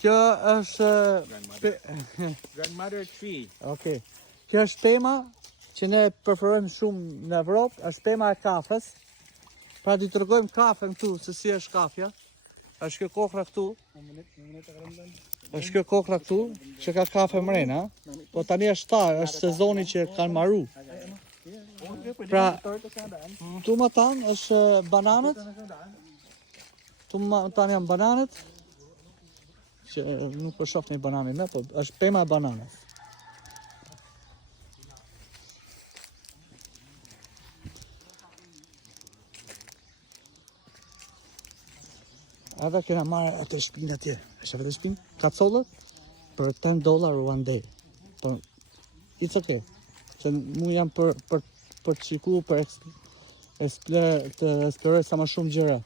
Kjo është Grandmother tree. Okej. Kjo është pema që ne preferojmë shumë në Evropë, është pema e kafes. Pra ti tregojmë kafen këtu, se si është kafja. Është kjo kokra këtu. Është kjo kokra këtu, që ka kafe mrena. Po tani është tar, është sezoni që kanë marru. Pra, tu më tanë është bananët. Tu më tanë janë bananët. Që nuk po shoh një bananë më, po është pema e bananës. Ata kena marrë atë shpinë atje. Është vetë shpinë? Kacollët për $10 one day. Po it's okay. Se mu jam për të shikuar, për të eksploroj sa më shumë gjëra.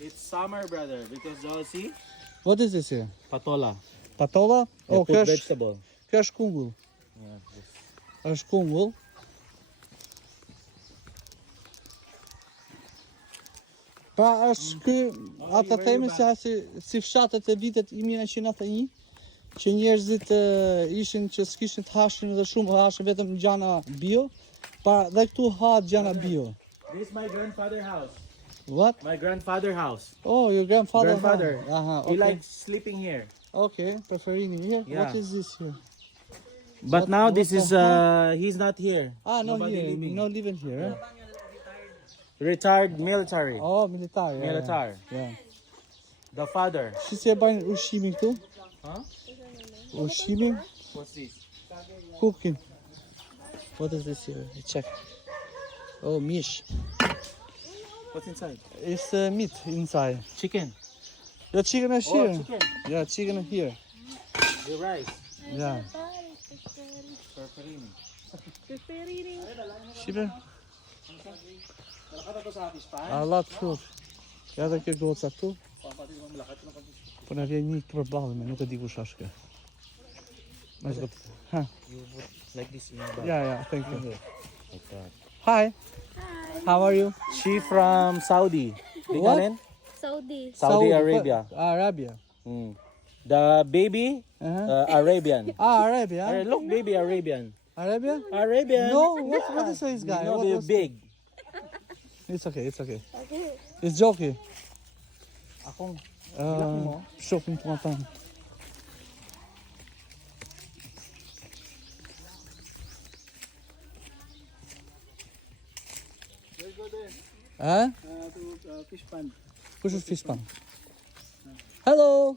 It's summer, brother, because you see? What is this here? Patola. Patola? Oh, kjo është vegetable. kjo është kungull. Është kungull. Pra është ky, ata themi se si fshatet e vitet 1991, që njerëzit ishin që s'kishin të hashin dhe shumë hashin vetëm gjana bio, pa dhe këtu ha gjana bio. This is my grandfather's house. What? My grandfather's house. Oh, your grandfather. Grandfather. Aha, He okay. likes sleeping here. Okay, preferring here. Yeah. What is this here? But now this is he's not here. Ah, no Nobody here, living. no living here. Retired military. Oh, militar. Yeah, Militar. Yeah. The father. Si se bajnë ushqimin këtu? Huh? Ushqimin, What's this? cooking. What is this here? Check. Oh, mish. What's inside? It's meat inside. Chicken. The chicken is here. Oh, chicken. Yeah, chicken is here. The rice. Yeah. Shqipe? A lot food. Ja dhe kjo goca këtu. Po në vjen një të përballë me, nuk e di kush është kjo. Ha. You put like this in your bag. Yeah, thank you. Like that. Hi. How are you? She from Saudi. What? Saudi Arabia. Arabia. Mm. The baby, Arabian. Arabia. Look, baby, Arabian. Arabia? Arabian. No, what is this guy? No, What they're was- big. It's okay, it's okay. It's joking. Ako, Shopping të më tanë. Fish pond. Kush është fish pan? Hello!